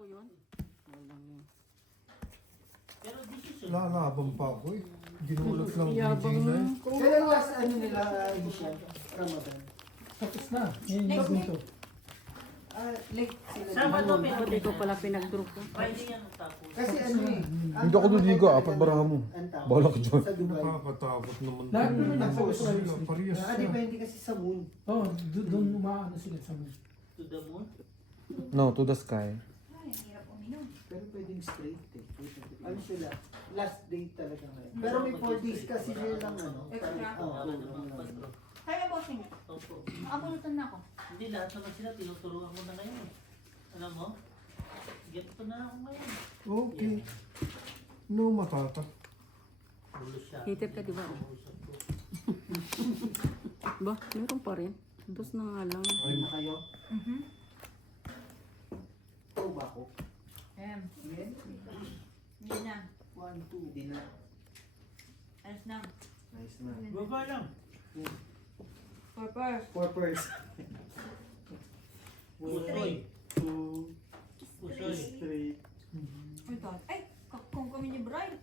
ko yun. Walang yun. Pero decision. Lalaban pa ako eh. Ginulat lang Yabang Gina eh. ko. Kailan last ano nila edition? Ramadan? Tapos na. Yan yung dito. Late sila. Sabado, dito. pero Hindi ko pala pinag-draw ko. Friday yan tapos. Kasi ano eh. Hindi ako luligo, apat baraha mo. Bahala ka dyan. Sa Dubai. Nakakatakot naman. Lahat naman Ang nasa boss Australia. nila, parehas na. Nakadepende kasi sa moon. Oo, doon umaano sila sa moon. To the moon. No, to the sky. Pero pwedeng straight eh. Ano sila? Last date talaga ngayon. Pero may 4 days kasi nilang ano. Extra. Oo. Kaya bossing, Opo. makapulutan na ako. Hindi, lahat naman sila tinuturuan mo na ngayon. Alam mo? Get ko na ako ngayon. Okay. No matata. Ulo siya. Hitip ka, di ba? Usap ko. Ba, meron pa rin. Dos na nga lang. Ay na kayo? Ito ba ako? Ayan, Yan. hindi na. 1, 2. Di na. Ayos na. Nice na. Baba lang. Purpose. 4 pairs. Usoy. 2, Usoy. 3. Ito. Ay, kung kami ni Brian.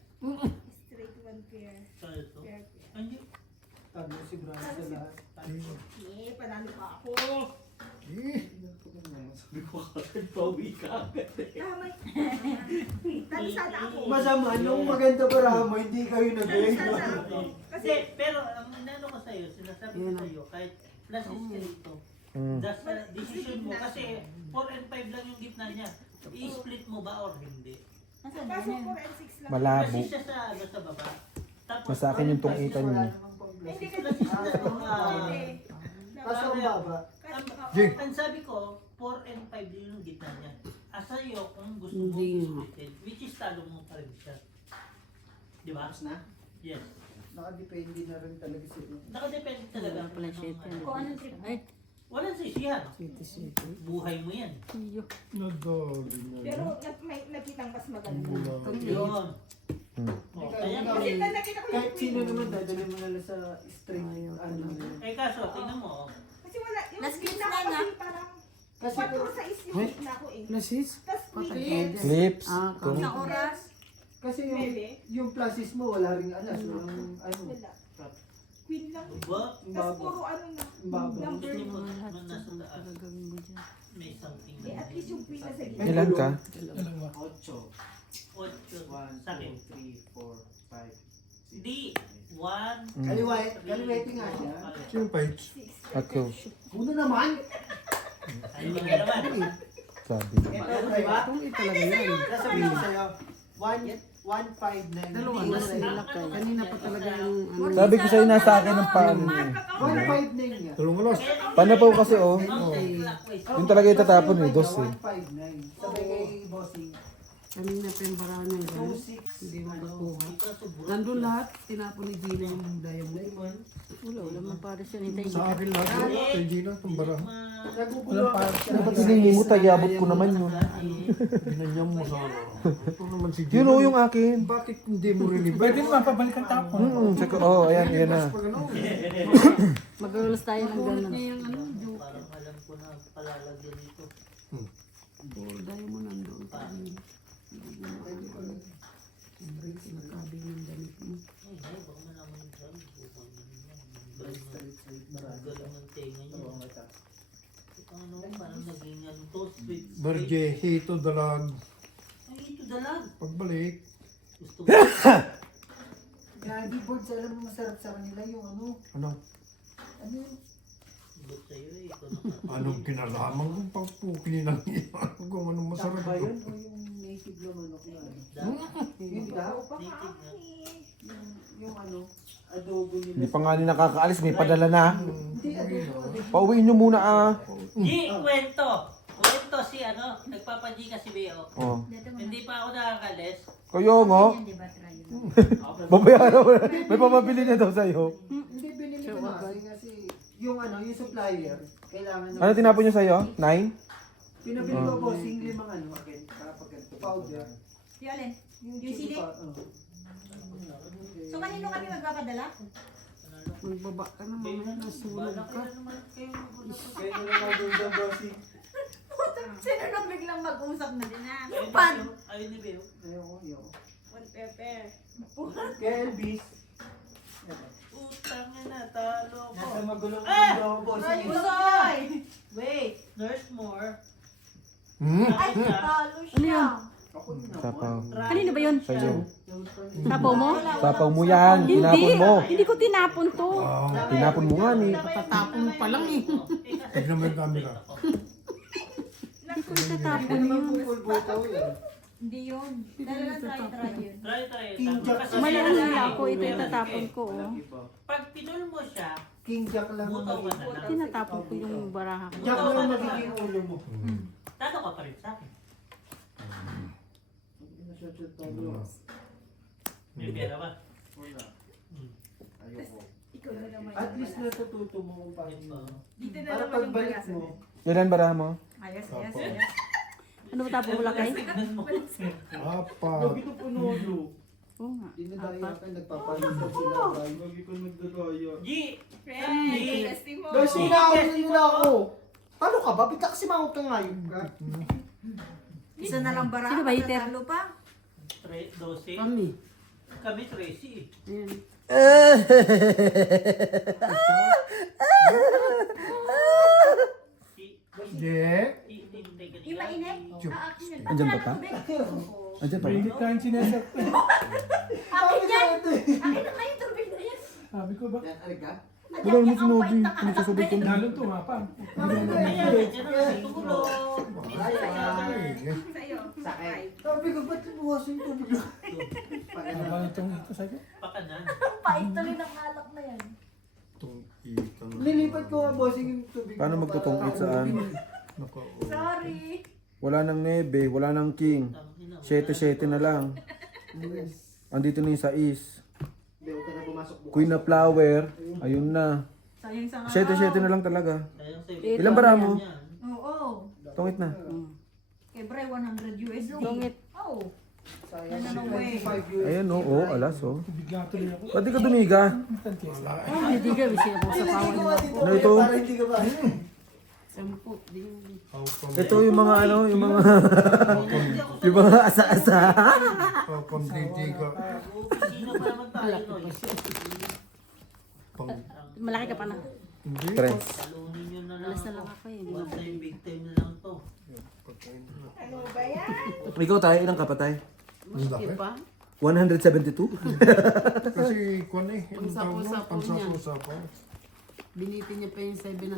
Straight one pair. Saan ito? Pair. Ay, hindi. Tabi si Brian sa lahat. Eh, panalo pa ako. Sabi ko agad, pauwi ka agad eh. Tama. Talo sana ako. Masama, nung maganda para mo, hindi kayo Talo nag-grade. sana ako. Kasi, pero ang inano ko sa'yo, sinasabi ko sa'yo, kahit plus is ito, Mm. that's the decision mo. Kasi 4 and 5 lang yung gitna niya. I-split mo ba or hindi? Nasaan Kaso yan? 4 and 6 lang. Malabo. Kasi siya sa baba. Tapos, Nasa akin yung tungitan niyo. Hindi ka plus is na itong, Kaso ang baba. ang sabi ko, 4 and 5 din yung gitna niya. Sa'yo, kung gusto mo Hindi i-splitted, which is talo mo pa rin siya. Di ba? Tapos na? Yes. Nakadepende na rin talaga sila. Nakadepende talaga. Wala pala siya ito. Kung anong trip mo? Ay, Walang sisihan. siti-siti. Buhay mo yan. Iyo. Nadali na Pero yan. may nakitang mas maganda. Yun. Mm. Oh, kaya Kasi na nakita ko Kahit yung sino queen. naman, dadali mo na lang sa straight. Ano yun. eh kaso, tingnan mo. Kasi wala, yung Last gitna kiss ko na, kasi na? parang Kasi 4 sa is yung gitna ko eh. Nasis? Tapos queen. Patay. Clips. Ah, Kung- Isang oras. Kasi Maybe. yung pluses mo, wala rin alas. Walang ano. Wala. Queen lang. Ba? Tapos puro ano na. Baba. Number. Gusto mo lahat nung nasa ang taas, gagawin mo dyan. may something Eh, at least yung queen na sa gitna. Ilan ka? Dalawa. 8. 8. 1, Sa akin. 2, 3, 4, 5. Di. 1. Mm. Kaliwete nga siya. Sino page? Ako. Uno naman! Ay, hindi ka naman. Sabi. Ito, di ba? Kung talaga yan. Sasabihin ko sa'yo. 159. Dalawa na sila kayo. Kanina pa talaga yung ano. Sabi ko sa'yo nasa akin ang paano niya. 159 nga. Dalawang alas. Panapaw kasi oh. Counterclockwise. Yung talaga itatapon eh, dos eh. 159. Sabay kay bossing. Kanina pa yung barahan yung gano'n. 26. Hindi mo makuha. Ito, suburo. Nandun lahat, tinapon ni Gina yung diamond. Lemon. Wala man para siya. Hintayin Sa akin lahat yun. Kay Gina, itong baraha. Nagugulo ako siya. Dapat hiningi mo, tayabot ko naman yun. Ginanyam mo sana. Ito naman si Gina. Yun oh yung akin. Bakit hindi mo rin iba? Pwede naman pabalik ang tapon. Tsaka, oh, ayan, ayan na. Pag ano, Mag-ulas tayo ng gano'n. Parang alam ko na palalagyan dito. Puro diamond nandun. Sinakabi ng damit mo. Ay, ay, baka malaman yung sabi. Galing ng tenga niya. Ano, parang naging ano to, sweet. Barje, hito, dalag. Ay, ito dalag. Pagbalik. Gusto mo. Grabe boards, alam mo masarap sa kanila yung ano. Ano? Ano yun? Ibot sa'yo eh. Ito na. Anong kinalaman kung pagpukli ng iyan? Kung anong masarap Tama ba ito? yun? O yung native na manok na ano? Dapat. Yun daw? Native na. Yung ano, adobo nila. Hindi pa nga nila nakakaalis, may padala na. Hindi, adobo. Pauwiin nyo muna ah. Di, kwento. Kwento si ano, nagpapaji ka si Beo. Oh. Hindi pa ako nakakalis. Kayo ngo. Yan, di ba? Try yun. Babayaran mo na. May pamabili niya daw sa'yo. Hindi, binili ko na kasi yung ano, yung supplier, kailangan Ano tinapon niya sa'yo? 9? Pinabili ko bossing limang ano, again, para pag ganito. Powder. Yung alin? Yung sili? pa- oh. So, kanino kami magpapadala? Magbaba ka na mamaya, nasunog ka. Kaya nyo lang doon dyan, bossing. Sino nang biglang mag-usap na din na? Ayun ni Pan! Beo. Ayun ni Beo. Ayoko. One pepper. Kaya Elvis. Utang na talo ko. Nasa magulong Ah! mundo, bossing. Usoy! Wait, there's more. Hmm? Ay, talo siya. Ako din Sapaw. Kanino ba yun? Sa'yo. Sapaw mo? Sapaw mo yan. Tinapon mo. Hindi ko tinapon to. Wow. Tinapon mo nga ni. Tatapon mo pa lang eh. Tignan mo yung camera. Hindi ko tatapon Ano yun. yung full botaw yun? Hindi yun. Talagang try yun. Try. King Jack Kasi lang. Malala ako, ito yung tatapon ko. Oh. pag pinul mo siya, King Jack lang ang butaw ka na magiging. lang. Tinatapon ko yung baraha ko. Jack lang ang magiging ulo mo. Talo ka pa rin sa akin. May pera ba? Ayoko. Ikaw na naman. At least natututo mo kung paano. Ito. Dito na Para naman yung pagbalik balasan. mo, Ilan baraha mo? Ayos, Sapaw. Ano ba tapon mo lakay? Tignan mo. Apat. lagi ito punulo. Oo nga. Dinadaya Apat. ka, nagpapalitan sila. Lagi ko nagdadaya. G! Friend, testing mo. Guys, inaawin nyo na ako. Paano ka ba? Bigla kasi mangot ka ngayon. Isa na lang bara. Sino ba hitter? Talo pa. 12. Kami. Kami 13. Ayan. Hindi. Yung mainit? Chup. Akin yan. Andyan ba pa? Andyan pa ba? Hindi ka yung sineset ko. Akin yan! Akin na kayo tubig na yan. Sabi ko ba? Yan, alig ka? Wala naman sinabi. Pinagsasabi ko. Lalong tumapa. Ayan, nandiyan na sa tulog. Ay. Sa iyo. Sakay. Sabi ko, ba't buwas yung tubig lang? Habang itong ito sa'yo. Pakanan. Pait tuloy ng alak na yan. Itong ikan. Nilipat ko nga bossing yung tubig. Paano mo magtutungkit para- saan? Naka-o. Sorry. Wala nang nebe, wala nang king. 7-7 na lang. Yes. Andito na yung 6. Hindi, huwag ka na pumasok bukas. Queen of flower. Ayun na. Sayang sa 7-7 na lang talaga. Sayang sa'yo. Ilan bara mo? Yan. Oo. Tungit na. Kay Bray, 100 USD. Dungit. Oo. Sayang, Ano, no way. 25 years. Ayan oo, alas oh. Bigla tuloy ako. Pwede ka dumiga. Instant case. Oh, hindi ka. Bisa ako sa Nilagay ko pawan. nga dito. Ano ito? Para hindi ka ba? Sampu. Di mo. How come? Ito yung mga ano, yung mga yung mga asa-asa. How come hindi ka? Sino pa naman tayo, no? Pang... Malaki ka pa na. Hindi. Friends. Talunin nyo na lang Alas na ako. lang ako eh. One time victim na lang to. Ano ba yan? Ikaw tayo, ilang kapatay? Maski pa. 172? Kasi kung eh, yung Pansapo-sapo niya. pansapo-sapo. Binitin niya pa yung 7 na.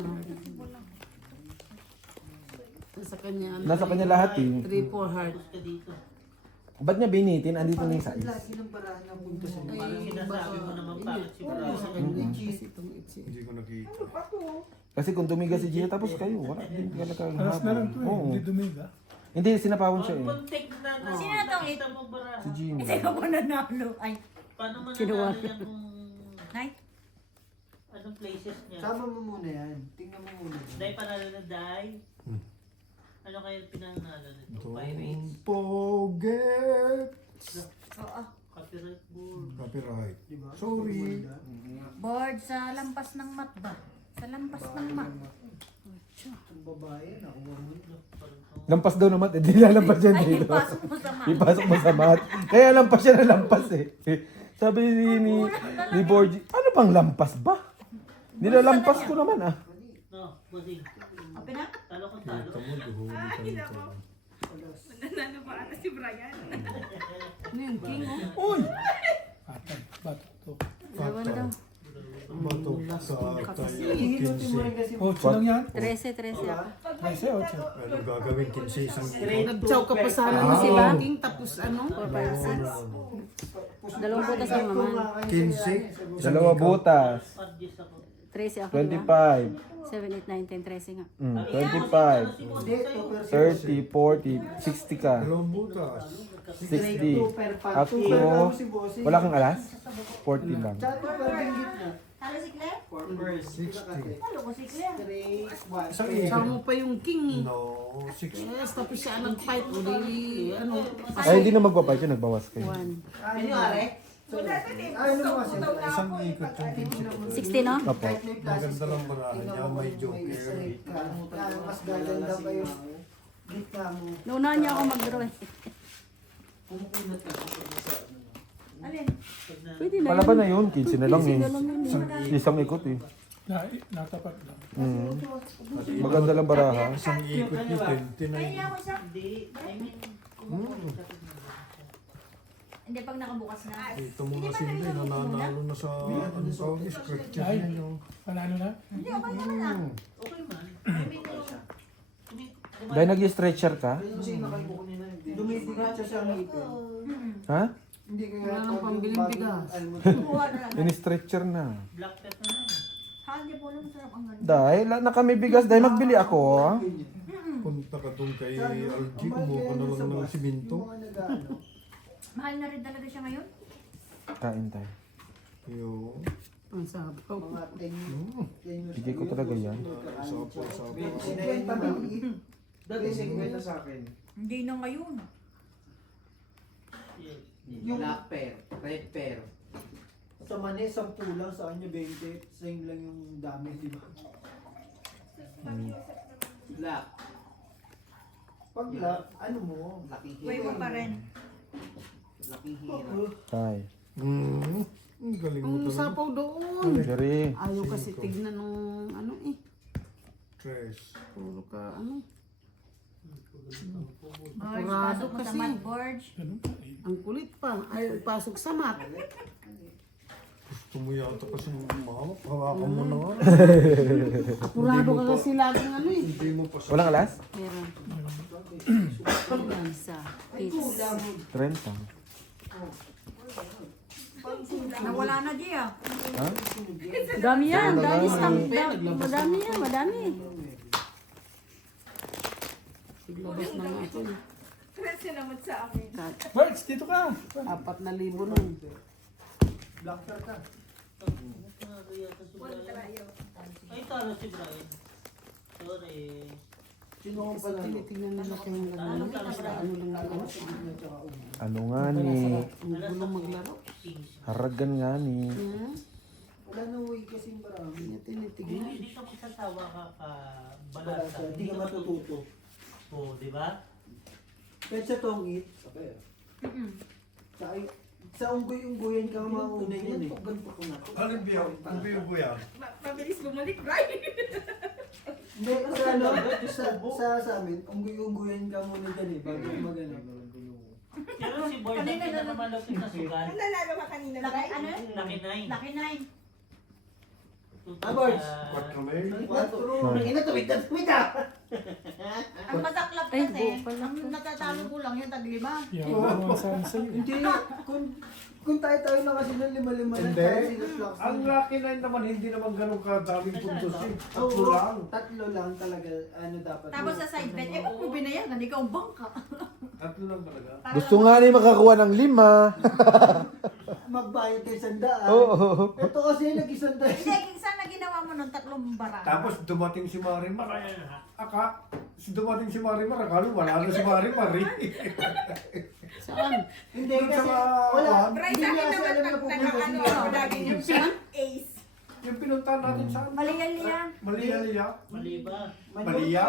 Sa kanya. ano, Nasa kanya lahat eh. 3-4 heart. Tapos ka dito. Ba't niya binitin? Andito na yung Ang 6. laki ng paraan ng punto sa mga. Parang sinasabi mo naman bakit si Wala Bro. sa kanya. Kasi itong itchy. Hindi ko nakita. Ano pa to? Kasi kung tumiga si Gina tapos kayo, wala din ka Alas na lang to eh. Oo. Hindi dumiga. Hindi, sinapawan siya eh. Contact na na. Sino na tong Kita mo bara. Si Gina. Hindi ko nanalo. Ay, Paano man Kinuha. nanalo yan kung Nay. anong places niya? Sama mo muna yan. Tingnan mo muna. Dahil panalo na Dai. Ano kaya pinanalo nito? Don't Pirates? forget. Oo. Copyright board. Copyright. Diba? Sorry. Board sa lampas ng mat ba? Sa lampas ng mat. Itong babae, nakuha mo yun. Lampas daw naman, hindi lalampas yan Ay, dito. ipasok mo sa mat. Ipasok mo sa mat. Kaya lampas siya na lampas eh. Sabi ni Borgie, ano bang lampas ba? Nilalampas ko naman ah. No, bossing. Open na? Talo ko talo. Tamo, duhuli Ah, ka kita nito. ko. Nanalo ba ata si Brian? Ano yung king? Oh? Uy! Patay. Bato to. Dalawa daw. Bato ka tayo. Hihinutin mo rin kasi. 8 lang yan. 13 ako. Kasi 8. Ano gagawin 15 isang Nagtsaw ka pa sana mo si Banking tapos ano? 4, 5, 6. Dalawang butas lang naman. 15? Dalawa butas. Padis ako. 13 ako. 25. 7, 8, 9, 10, 13 nga. 25. Hindi, 2%. 30, 40, 60 ka. Dalawang butas. 60. per pan. Ako, Si Bossing. wala kang alas? 40 lang. Tsaka 2 per ringgit na. Talo si Claire? 60. Talo ko si Claire. 3, 1. Isang Sama mo pa yung king eh. No, 60. Yes, tapos siya nag-fight o di ano. Ay, hindi na magpapay siya, nagbawas kayo. 1. Ano are? Wala na din. Ano mo kasi? Isang ikot yung 60 no? Opo. Kahit may plastic. Maganda lang barahan niya, may joker. Mas gaganda kayo. Gitna mo. Naunahan niya ako mag-drawing. Kumukunat ka sa ano. Alin? Pag na, Pwede na Palaban yun. na yun, 15 na lang eh. Sige lang yun. Isang ikot eh. Natapat lang. Maganda lang baraha. Isang ikot nito, Kaya tinay. ako siya. hindi, I mean, kumukulit ka rin. Hindi, pag nakabukas na. Ito mga sindi, nananalo na sa ano tawag niya, scratcher Ay. niya yung... Panalo na? Hindi, okay naman lang. Okay man. I mean, Dahil nag-stretcher ka? Kasi nakaibo ko nila. Dumibigat siya sa ngipin. Ha? Hindi kaya Wala nang pambiling bigas. Kuha na lang. In-stretcher na. black pep na lang. Hindi po lang masarap ang ganun. Dahil na kami bigas, dahil magbili ako. ah. Punta ka doon kay LG, kumuha ka na lang ng siminto. Yung mga nag-ano. Mahal na rin talaga siya ngayon. Kain tayo. Yung... Ang sabaw. Mga 10 years. Bigay ko talaga yan. Sapo. 50 maliit. Dati 50 sa akin. Hindi na ngayon. Yung Black pear, red pear. sa mani, 10 lang, sa kanya 20. Same lang yung dami, di ba? Black. Pag ano mo, Lucky Kuha hero. mo pa rin. Lucky hero. Tay. Ang galing mo Ang talaga. sapaw doon. Jerry. Ayaw kasi tignan nung ano eh. Tres. Puro ka ano. Borge, Apurado pasok mo sa kasi. mat, Borge. Ganun pa eh. Ang kulit pa. Ayaw ipasok sa mat. Gusto mo yata kasi mawak. Hawakan mo na nga. Apurado ka kasi laging ano eh. Hindi mo pa sa... Walang alas? Meron. Yan sa kids. 30. Nawala na di ah. Ha? Dami yan. Dami Wala stock. nga. Madami yan. Madami. Siglabas na nga ito. Kasi naman sa akin. Birds, dito ka! 4,000 nun. black pear ka. Talo yata si Wala Brian. tayo. Ay, talo si Brian. Sorry. Sino kong pala? Tinitingnan nila kayong ano. Basta ano lang ang ano. Ano nga ni? Ang gulo maglaro. Haragan nga ni. Hmm? Wala na way kasing marami. Hindi niya tinitignan. Hindi ka magsasawa ka Balasa, balasa. hindi ka matututo. Oo, di ba? Kahit sa tongit, sa unggoy-unggoyan ka mauna yan eh. Ganito ko na. Ano yung buya? Mabilis bumalik, right? Hindi, sa ano, sa amin, unggoy-unggoyan ka muna dyan eh, bago magano. Pero si Boyd ang pinakamalapit na sugal. Ang nanalo ka kanina, Laki, right? ano? Laki 9. Laki 9. Boys. Quattro may? Tuwid na! Ang masaklap Ay, kasi, buo pala. ang natatalo ko lang yung tag-5. Yan ang mga saan sa'yo. Hindi, kung tayo na kasi ng lima-lima lang, Hindi. kaya sila flux. Ang lucky na naman, hindi naman ganun kadaming puntos eh. Tatlo Oo, lang. tatlo lang talaga, ano dapat. Tapos sa side bet, eh, ba't mo binayagan? Ikaw ang bangka. Tatlo lang talaga. Gusto nga ni makakuha ng 5. Magbayad kayo 100. Oo. Ito kasi nag-100. Hindi, sana ginawa mo ng 3 bara. Tapos dumating si Marimar. Dumating si Marimar, akala wala na si Marimar eh. Saan? Hindi Doon kasi, sa wala. Try Hindi sa niya akin kasi naman alam na pag pupunta ano si ako lagi yung ace. Yung pinuntahan natin sa Maliya-liya. Maliya-liya. Mali ba? Maliya?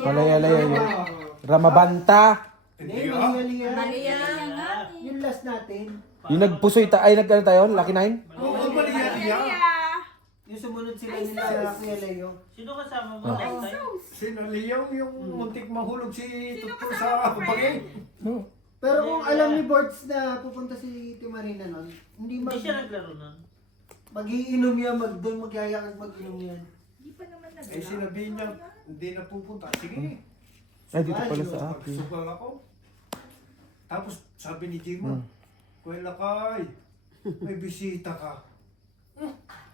Malaya-laya. Ramabanta. Hindi, Hindi ah. maliya-liya. Maliya-liya nga. Yung last natin, Yung nagpusoy ay nagkano tayo? Lucky 9? Oo, Maliya-liya. yung sumunod sila nila Kuya Leo. Sino kasama mo next time? Sinaliyaw yung muntik mahulog si Tuto sa bagay. No. Pero kung alam ni Bords na pupunta si Timarina nun, hindi Hindi siya naglaro nun. mag-iinom yan, doon magyayakag mag-inom yan. Hindi pa naman nag Eh sinabi niya, hindi na pupunta. Sige. Ay, dito pala sa akin. Magsugal ako. Tapos sabi ni Jima, Kuya Lakay, may bisita ka.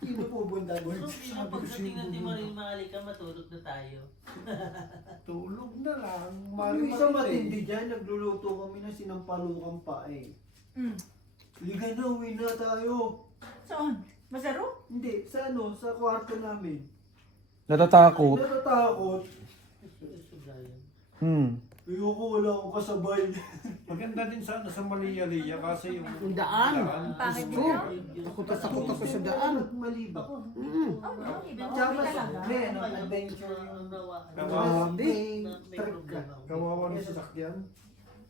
Sino pupunta So, Bords? bilang pagdating ng Di Marin Mahali ka, matulog na tayo. Tulog na lang. Yung isang matindi dyan, nagluluto kami na sinampalukan pa eh. Mm. Liga na, uwi na tayo. Saan? Masaro? Hindi, sa ano, sa kwarto namin. Natatakot. Natatakot. Si Brian. Ayoko, wala akong kasabay. Maganda din sana sa Malia-Lia kasi yung Yung daan. Pangit Gusto. din Takot ako sa daan. Mali ba? Tsaka Tsaka mas, mas, may ano, adventure Ang yung nawa. Kawawa. may trip ka. Kawawa ng sasakyan.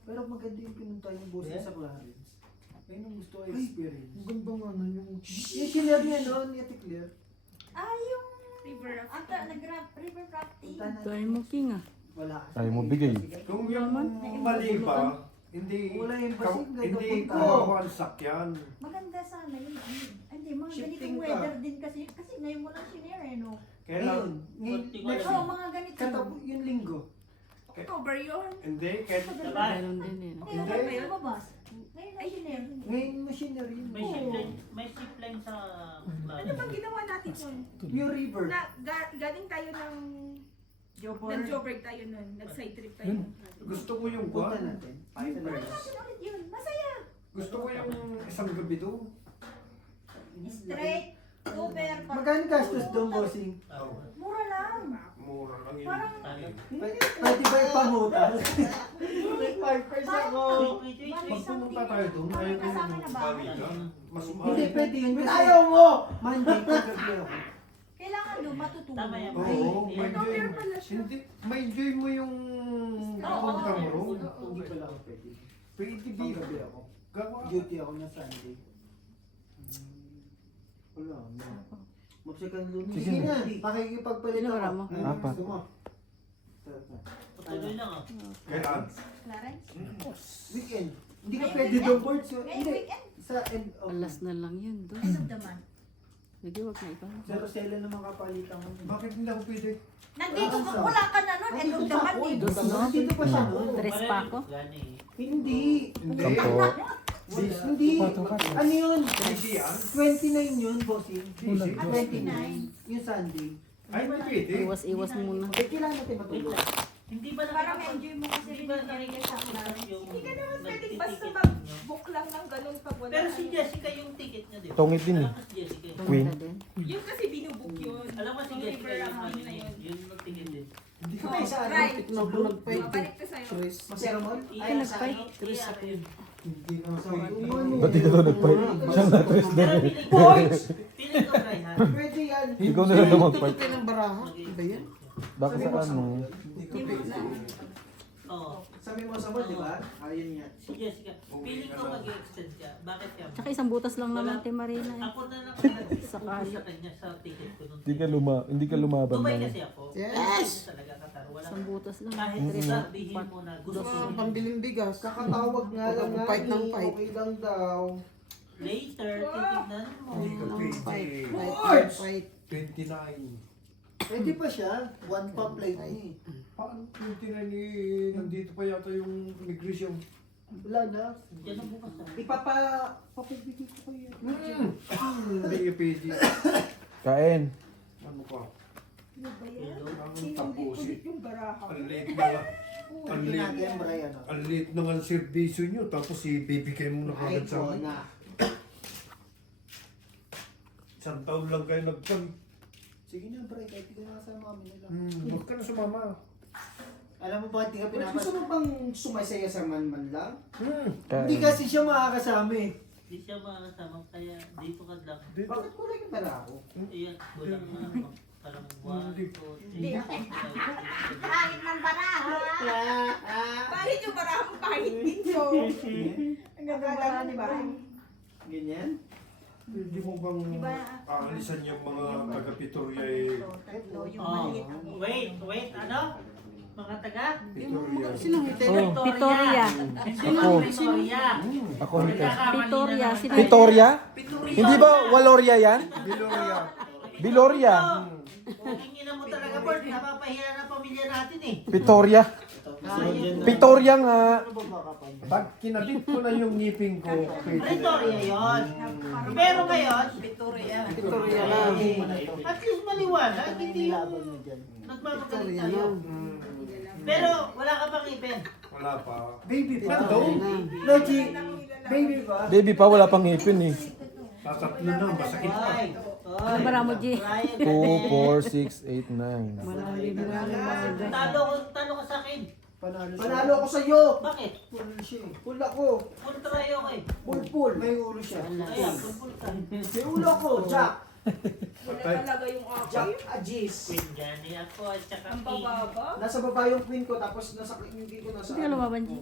Pero maganda yung pinunta yung bossing sa Clarence. Ayun ang gusto ko experience. Ang ganda nga nun yung... Yung shinare niya no, ni Ate Claire. yung river river rafting. Punta na- Tayo mo, King ah. Wala. Ayaw mo bigay. Kung yung mali ba, hindi Wala yung basing, hindi ganda punta. kawawa ang sakyan. Maganda sana yun. Hindi, mga Shifting ganitong ka. weather din kasi. Kasi ngayon mo lang sinare, no? Kailan, Ngayon, next Oo, mga ganito. yung linggo. October yun. hindi, kahit Meron din eh. no? Ngayon lang kayo lumabas. Ngayon lang sinare. Ngayon machinery. May zipline, may zipline sa Ano bang ginawa natin yun? Yung river. Galing tayo ng Joburg tayo nun. Nag-side trip tayo. gusto ko yung Punta kwan. natin. Ano natin ulit yun? Masaya. Gusto ko yung isang gabi doon. Straight, super, Magkano gastos doon, bossing? mura lang. Mura lang yun. Parang, Pwede ba ipangutas? May 5% ako. Pag pumunta tayo doon, ayaw ko Kasama yung na ba? balikan. Mas Hindi mahal. pwede yun. Kasi ayaw mo! Monday, pagkabi ako. kailangan doon matutulog. Tama yan. Oo, Ay, may enjoy. October pala siya. Hindi, may enjoy mo yung pumunta mo roon. Hindi pala ako pwede. Pwede Paggabi ako. Gawa. Duty ako na Sunday. Wala, no. Magsikan lunes. Sige Sige na. na, pakikipagpalit Sino ako. wala mo? Ano Apat. gusto mo? Tuloy lang ah. Kailan? Clarence? Weekend. Hindi ka Ngayong pwede weekend? doon board. So, Ngayong hindi. weekend? Sa end of Alas na lang yun doon. End of the month. Sige, wag na ikaw. Sa Rosella naman kapalitan mo. Bakit hindi ako pwede? Nandito ka, wala ka na nun. End of the month eh. Dos, no? Nandito pa siya noon. Tres pa ako. Gani. Hindi. Hindi. Sampo. Hindi. Pato ka. Ano yun? Busy yan? 29 yun, bossing. Busy? Ah, 29. Yung Sunday. Ay, hindi pwede. Iwas-iwas muna. Eh, kailangan natin matulog. Hindi ba Para ma-enjoy mo kasi Hindi rin ba yung area sa Clarence. yung Hindi ka naman pwedeng basta nagtitikit mag-book lang ng ganun pag wala. Pero si ano. Jessica yung ticket niya, di ba? Tongit din eh. Alam mo si Jessica yun. Queen. Pumunta din. Yun kasi binubook yun. Alam mo si Yung Jessica river yung ang ano na yun. yun yung ticket din. Hindi ko Oh, sa ano? right. Tikman ko nag-fight eh. Balik ko sa'yo. Chris. Magsermon? Ay, nag-fight. Chris ako yun. Hindi na sa Ba't di ka daw nag-fight? Siya na tres Pero doon. feeling ko try ha. Pwede yan. Ikaw na lang daw mag-fight. Tututin ng baraha. Iba yan. Baka sa ano? Oo. Sabi mo sa mo, di ba? Ayun nga. Si Jessica. Feeling ko mag-extend ka. Bakit ka? Tsaka isang butas lang naman, Te Marina eh. Ako na lang nag-book Sakali. sa kanya sa ticket ko nun. Hindi ka lumaban Dubai lang. kasi ako. Yes! Hindi talaga Qatar. Wala. Isang butas lang. Kahit Tres, sabihin apat. mo na gusto Mga mo. pambiling bigas. Kakatawag nga lang nga. Fight ng eh. fight. Okay lang daw. Later, titignan mo. Hindi ka Fight. pwede. Fight. Fight. 29. Pwede pa siya. One pa plate niya eh. Paano 29 eh? Nandito pa yata yung immigration. Wala na. Yan ang bukas ah. Papabigay ko kayo. Hindi ka pwede. Kain. Ano ka? Ano ba yan? Ang tapusin. Yung baraha. Ang late na nga. Ang Hindi late. natin, Brian. Ang late na nga ang servisyo nyo. Tapos ibibigay mo na Ay, kagad sa ko akin. na. Isang taon lang kayo nagkan. Sige na, Brian. Kahit di ka nakasama kami na lang. Huwag ka na sumama. Alam mo ba, hindi ka Gusto pinapas... mo bang sumasaya sa man lang? Hindi Kain. kasi siya makakasama eh. Hindi siya makakasama kaya dito ka lang. Dito. Bakit kulay ka pala ako? Ayan, kulang na. Parang Hindi. 1, 2, 3, 4, 5, 6, 7. Pangit ng baraha. Pangit yung baraha mo, pangit din yun. Ang ganda ng baraha, di ba? Ganyan? Hindi mo bang Diba? aalisan yung mga taga-Pitorya eh? Tatlo, yung Oh, maliit. wait, ano? Mga taga? Pitorya. Sinong hotel? Oh, Pitoria. Ako. Victoria. Ako nito. Pitoria. Sino? Victoria? Hindi ba Waloria yan? Pitorya. Viloria. Kingin mo talaga, Bert. Napapahiya na pamilya natin eh. Victoria. Victoria nga. Pag kinabit ko na yung ngipin ko, pwede na. Victoria yun. Pero ngayon, Victoria. Victoria lang. at least maliwanag. Hindi yung nagmamagaling tayo. Pero wala ka pang ipin. Wala pa. Baby pa. Nandun. Logi, baby pa. Baby pa, wala pang ngipin eh. Tatatlo na, masakit pa. Ano bara mo, G? 2, 4, 6, 8, 9. Malalim na. Talo ka sa akin. Panalo ako sa'yo! Bakit? Full siya eh. Full ako! Full tayo ko eh. Full! May ulo siya. Ayan, full ka. May ulo ako! Jack! Wala talaga yung Jack akin. Agis! Queen Gani ako at saka Ang King. bababa. Nasa baba yung queen ko, tapos nasa yung queen ko nasa... Hindi ka lumaban, G.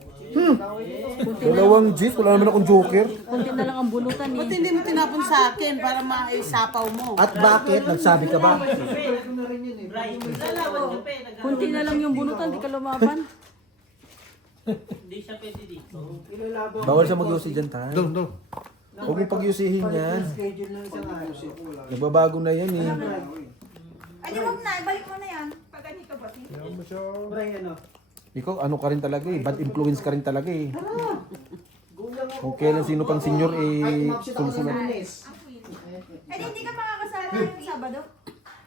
Dalawang G's, wala naman akong joker. Kunti na lang ang bulutan Ba't eh. hindi mo tinapon sa akin para maisapaw mo? At bakit? Nagsabi ka ba? Ito na rin yun eh. Brian, lalaban ka pa eh. Kunti na lang yung bulutan, di ka lumaban. Hindi siya pwede dito. Ilalaban Bawal siya mag-UC dyan, tayo. Doon, doon. Huwag mo pag-UChin yan. Schedule ng isang araw. Nagbabago na yan eh. Ay, di wag na, ibalik mo na yan. Pag ganito ba? Yan mo siya. Brian, ano? Ikaw, ano ka rin talaga eh. Bad influence ka rin talaga eh. Gulang ako. Kung kailan sino pang senior Ay, eh, umabsent ako ng sumusunod. Lunes. Eh, di hindi ka makakasala yung Sabado.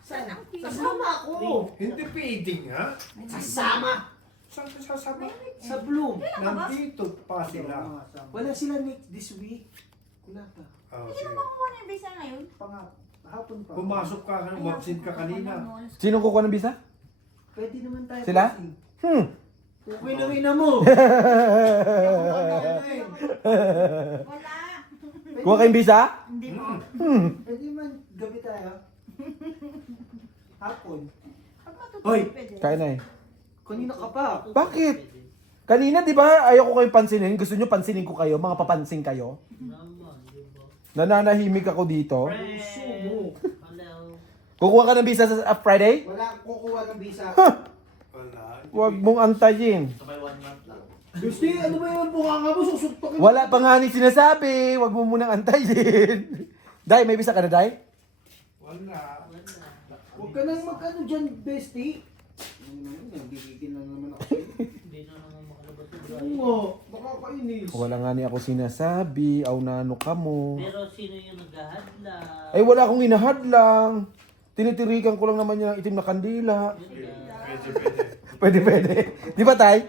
Saan ang queen? Kasama ako! Hindi pwede nga. Sasama! Saan ka sasama? Sa Bloom. Nandito pa sila. Wala sila this week. Wala pa. Oh, Hindi sige. mo makukuha na yung visa ngayon. Hapon pa. Pumasok ka, umabsent ka kanina. Sino kukuha ng visa? Pwede naman tayo. Sila? bossing. Hmm. mo! Wala. Kuha kayong visa? Hindi mo. Pwede man gabi tayo. Hapon. Pag matutuloy, Hoy, pwede. kain na eh. Kanina ka pa. Bakit? Kanina, di ba, ayaw ko kayong pansinin. Gusto nyo pansinin ko kayo, mga papansin kayo. Naman, di ba? Nananahimik ako dito. Puso mo. Hello. Kukuha ka ng visa sa Friday? Wala akong kukuha ng visa. Wala. Huwag mong antayin. Sabay 1 month lang. Gusti, ano ba yung bunganga mo? Susuntokin mo. Wala pa nga ni sinasabi. Huwag mo munang antayin. Day, may visa ka na, Day? Wala. Huwag ka nang mag-ano dyan, bestie. Ano naman yan, bibigyan lang naman ako sa'yo. Hindi na naman makalabas yung Oo Brian. nga, baka kainis. Wala nga ni ako sinasabi. Aw nano ka mo. Pero sino yung naghahadla? Ay, wala akong hinahadlang. Tinitirikan ko lang naman yung itim na kandila. Pwede, pwede. Pwede. Di ba, Tay?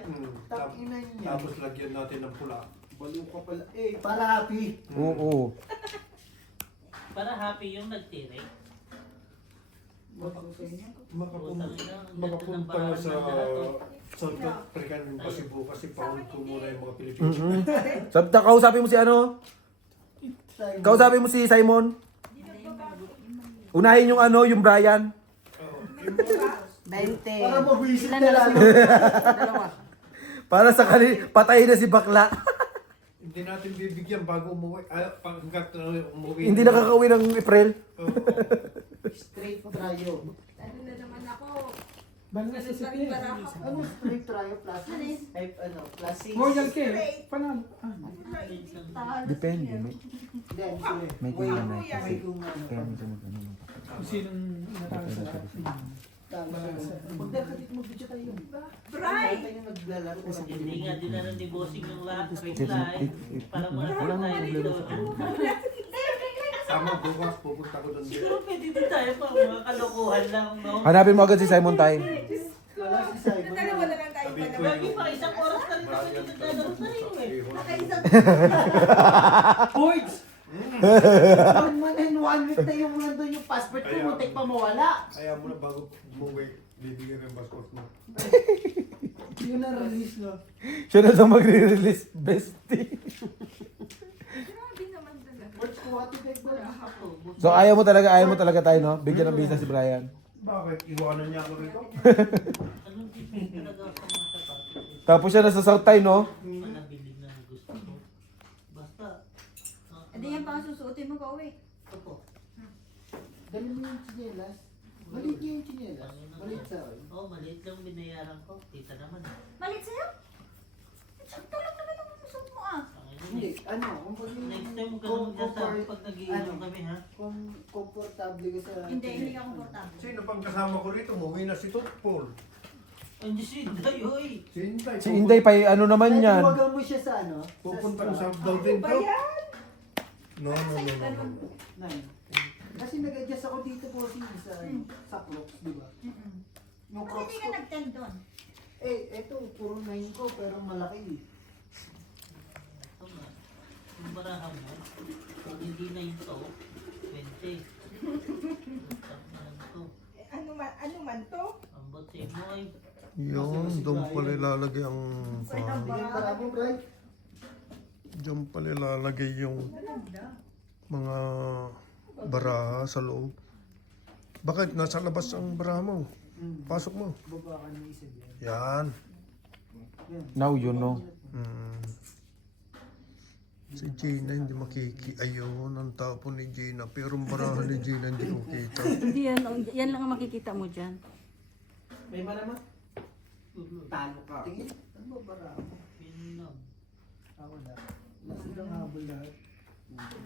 Takinan niya. Tapos lagyan natin ng pula. Baliw ka pala. Eh, para happy. Oo. Para happy yung nagtirik. Makapunta na sa South African Embassy bukas si Paul ko muna yung mga Pilipino. Kausapin mo si ano? Kausapin mo si Simon. Unahin yung ano, yung Brian. 20. Para mag-visit Ilan na na lang. Dalawa. Para sa patay na si bakla. Hindi natin bibigyan bago umuwi. Hanggat umuwi. Hindi nakakauwi ng April. Oo. Straight tryo. Ano na naman ako? Bang na Ganun sa pa rin bara ako. Ano straight tryo plus? Type ano? Plus 6. Royal Care. Panalo. Depende. May, Then, sila. may Wait, kung may kung ano. Kaya minsan mag-ano. Kung sinong natalo sa akin. Magdakatit mo video tayo. Bray! Tayo naglalaro. Hindi nga dinala ni Bossing yung lahat. Wala Para mga nang tayo dito. Tama, bukas pupunta ko doon. Siguro pwede din tayo pa mga kalokohan lang, no? Hanapin mo agad si Simon Tay. Wala si Simon. Dalawa na lang tayo Sabi ko pala. Lagi pa, isang oras na rin kami nagdadalo sa iyo eh. Boys! 1 month and 1 week na yung nandun yung passport ko. Muntik pa mawala. Kaya mo na bago umuwi, bibigyan ko yung passport mo. Yun na release no. Siya na daw magre-release, bestie. Grabe naman talaga. Boys, kuha to big boy. So ayaw mo talaga tayo, no? Bigyan ng visa si Brian. Bakit? Iwanan niya ako rito? Anong tipid talaga sa mga sapatos? Tapos siya nasa South Tay, no? Manabilig na gusto ko. Basta, Hindi yan pa susuotin mo pa uwi. Opo. Dali mo yung chinelas. Maliit niya yung chinelas. Maliit sa akin. Oo, maliit lang binayaran ko. Tita naman. Malit sa'yo? Sakto lang naman ang suot mo ah. Hindi, ano, kung pag yung... Next time ka naman dyan sa pag nag-iinom kami ha. Kung komportable ka sa... Hindi ka komportable. Sino pang kasama ko rito? Umuwi na si Totpol. Andiyan si Inday, oy. Si Inday. Si Inday pa, ano naman Ay, yan? tawagan mo siya sa ano? Pupunta ko spa. sa Golden Ba Club. yan? No, no, no, no. Nine. Kasi nag-adjust ako dito po sa Crocs, di ba? Yung Ba't Crocs hindi ko. ka nag-tend doon? Eh, eto, puro 9 ko, pero malaki. Ito nga. Yung barahan mo, kung hindi na ito, 20. Ano to? Ano man to? Ambot sa mo ay Yun, doon pala ilalagay ang... Bigyan para mo, Bray. Diyan pala ilalagay yung mga baraha sa loob. Bakit? Nasa labas ang baraha mo. Pasok mo. Baba ka ng isa dyan. Yan. Now you know. Mm. Si Gina hindi makiki. Ayun, ang tapo ni Gina. Pero ang baraha ni Gina hindi ko kita. Hindi yan lang ang makikita mo dyan. May malaman? Talo ka. Tingin, ano ba bara mo? Yun lang. Wala. Silang habol lahat.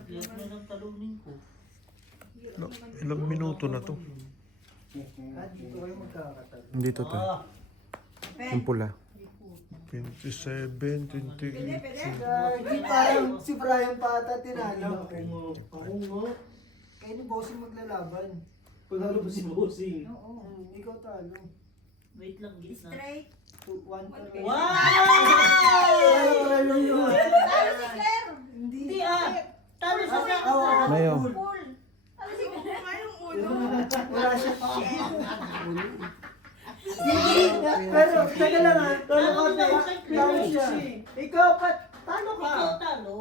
Lahat na ng talunin ko. Ilang minuto na to? Dito kayo magkakatabi. Dito to. Yung pula. 27, 28. Di parang si Brian Pata tinalo. Ako nga. Kayo ni Bossing maglalaban. Panalo ba si Bossing? Ikaw talo. Wait lang, gitna. Straight. 1 ka lang. Wow! Talo yun. Talo si Claire. Hindi ah! Talo sa Mayo. Pool. Talo si Claire. Ngayong ulo. Wala siya. Pero, taga lang ha. Talo ka na. Talo siya. Ikaw pa. Talo ka. Ikaw talo.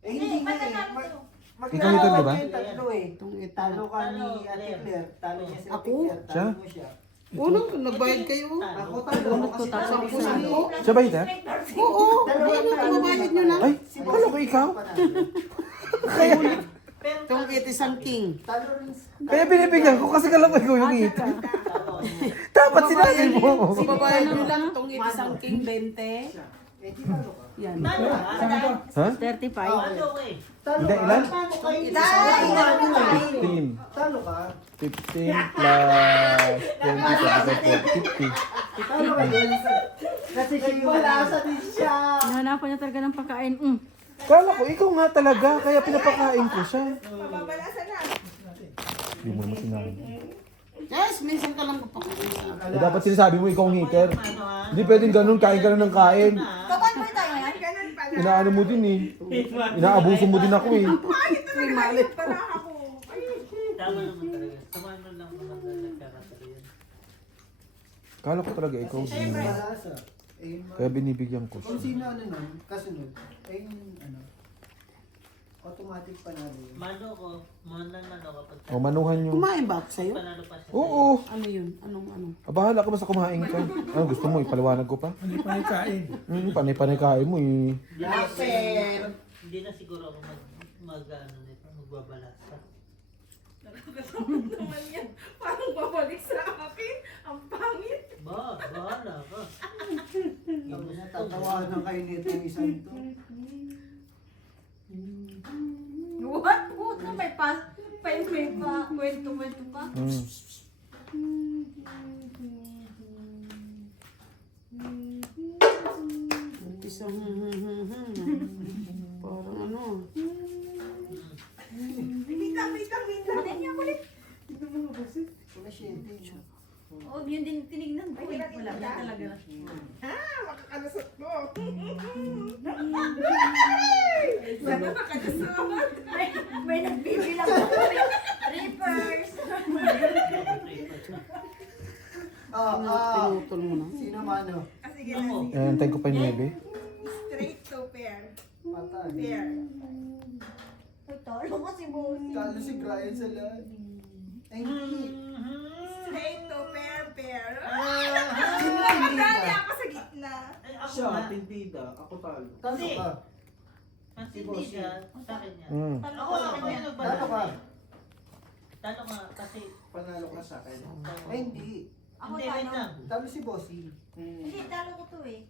Eh, hindi nga eh. Ikaw ito, Maglalaban di ba? kayo tatlo eh. Talo ka ni Ate Claire. Talo niya si Ate Ako? Claire. Talo mo siya. Unang nagbayad kayo. Ako talo. Kasi talo ko sa iyo. Siya ba ito? Oo. Ayun yung kumabayad nyo na. Ay, akala ko ikaw. Itong itisang king. Talo rin. Kaya binibigyan ko kasi kala ko ikaw yung ito. Dapat sinabi mo. Kumabayad nyo lang itong itisang king 20. Eh, di talo ka. Yan. Talo ka. Ha? 35. Talo ka eh. Talo Hindi, ka. ilan? Paano kayo? Talo ka. 15. Talo ka. 15 plus 20, 50. Talo ka din. Kasi siya yung malasa din siya. Hinahanapin niya talaga ng pagkain. Kala ko ikaw nga talaga, kaya pinapakain ko siya. Mababalasan na. Hindi mo naman sinabi. Yes, minsan ka lang magpapakain. Eh, dapat sinasabi mo ikaw ang hater. Ano ah? Hindi pwedeng ganun, kain ka na ng kain. Kapan ba tayo yan? Ganun pala. Inaano mo din eh. Inaabuso mo din ako eh. Bakit talaga kayo para ako? Tama naman talaga. Samahan mo lang mga nagkakasali yan. Kala ko talaga ikaw. Siya yung malasa. Eh, Kaya binibigyan ko kung siya. sino ano nun, kasunod, eh yung ano, automatic panalo yun. Mano ko, mananalo kapag O, manuhan yung... Kumain ba ako sa'yo? panalo pa siya. Oo. Ano yun? Anong ano? Bahala ka basta kumain ka. Ano gusto mo? Ipaliwanag ko pa? Hindi pa kain. Panay-panay kain mo eh. Hindi na siguro ako ano nito, magbabalasa. Naman yan. Parang babalik sa akin. Ang pangit. Bahala ka. Tapos tatawanan kayo nito yung isang to. What? Puto, may kwento-kwento pa. Isang parang ano. Minta. Ba't niya ulit? Wala siya yun. Oh, yun din tinignan ko. Wala na talaga na. Makakalusot mo. Sana makakalusot. May nagbibilang ako. Reapers. Pinutol mo na. Sino mano? Sige na. Antayin ko pa yung 9. Straight to pair. Patay. Pair. Talo ko si Bossy. Talo si Brian sa lahat. Ay, hindi. Straight to pair. Sino Nakadali tindida? ako sa gitna. Ay, ako Siya, nga. tindida. Ako talo. Talo Hindi. ka. Ang hindi siya, sa akin yan. Talo Ako ko sa ako kanya. yung Talo ka. nagbalasa. Talo nga kasi... Panalo ka sa akin. Ay, hindi. Ako Hindi, wait talo. lang. Talo si Bossy. Hindi, talo ko to eh.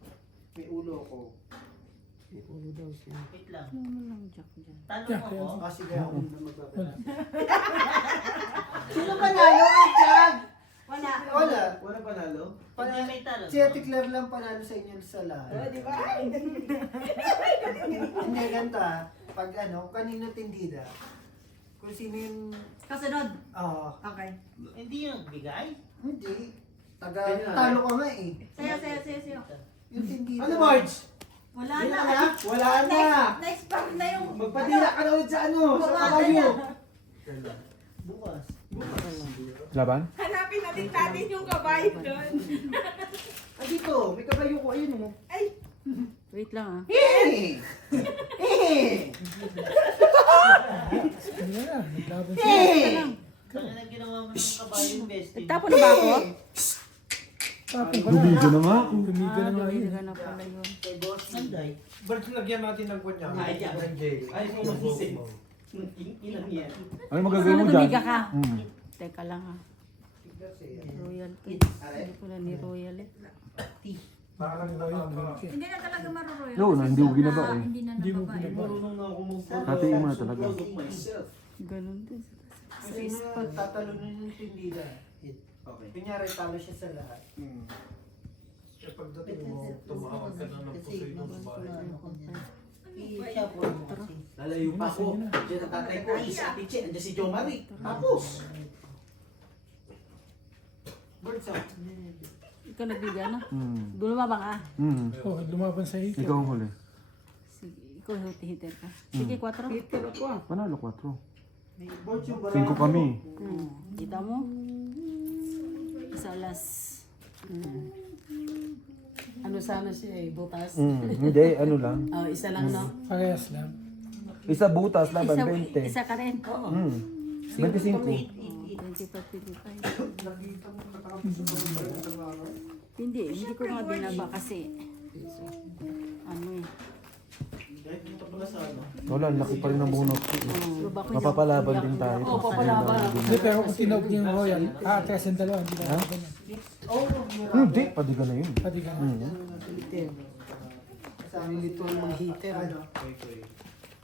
May ulo ko. Ulo daw siya. Wait lang. Ano Jack dyan? Talo mo ako. Kasi kaya ako na magbabalasa. Sino panalo ka dyan? Wala. Wala. Wala panalo? Hindi may talo. Si Ate Claire lang panalo sa inyo sa lahat. Di ba? Hindi, ganta. Pag ano, kanino tindida? Kung sino yung... Kasunod. Oo. Okay. Hindi yung nagbigay. Hindi. Taga, Ayun na. talo ka nga eh. Sayo. Yung tindida. Ano, Marge? Wala Wala na. na? Wala na! Next part na yung... Magpadila ka na ulit sa ano? Sa Bumada kabayo! na. Bukas. Laban? Hanapin na Ibabalik natin yung kabayo doon. Ah, dito, may kabayo ko, ayun oh. Wait lang ah. Eh! Eh! Kaya na ginawa mo ng kabayong bestie. Nagtapo na ba ako? Lumigo na nga. Lumiga na pala yun. Kay Boss Inday. Ba't lagyan natin ng kanya? Ay, yan. Ng gel. Ay, pumasisip. Ilang yan. Ano magagawin Sana mo dyan? lumiga ka. Hmm. Teka lang ah. Royal tea. Hindi ko na ni Royal eh. Parang nakaka. Hindi na talaga maruroyal. No, hindi ko ginaba eh. Hindi na nababae. Marunong na ako mag-proud Hatiin mo na talaga. of myself. Ganun din. Kasi tatalunin yung tindila. Okay. Kunyari, talo siya sa lahat. Eh, pagdating mo, tumawag ka na ng pusoy ng babae. Siya po mo kasi. Lalayo pa ako. Diyan ang tatay ko. Isa, Piche. Andiyan si Jo Marie. Tapos. Birds out. Ikaw nagbiga na. Hmm. Lumabang ah. Hmm. Oh, lumaban sa hito. Ikaw ang huli. Sige, ikaw hiti-hiter ka. Sige, 4. Peter ako ah. Panalo 4. Birds yung 5 kami. Kita mo? Isa alas. Ano sana siya eh, butas. Hindi, ano lang. Oh, isa lang no. Parehas lang. Isa butas, laban, 20. Isa ka rin. Oo. 25. 25. Hindi ko nga binaba kasi. Ano eh. Dahil punta pala sa ano. Wala, ang laki pa rin ng bunot. Baba ko Mapapalaban din tayo. Oo, papalaban. Hindi, pero kung tinawag niyo yung Royal, atras yung dalawa, hindi na ganyan. Hindi, padiga na yun. Pati ka na. Peter. Nilito ang mga heater.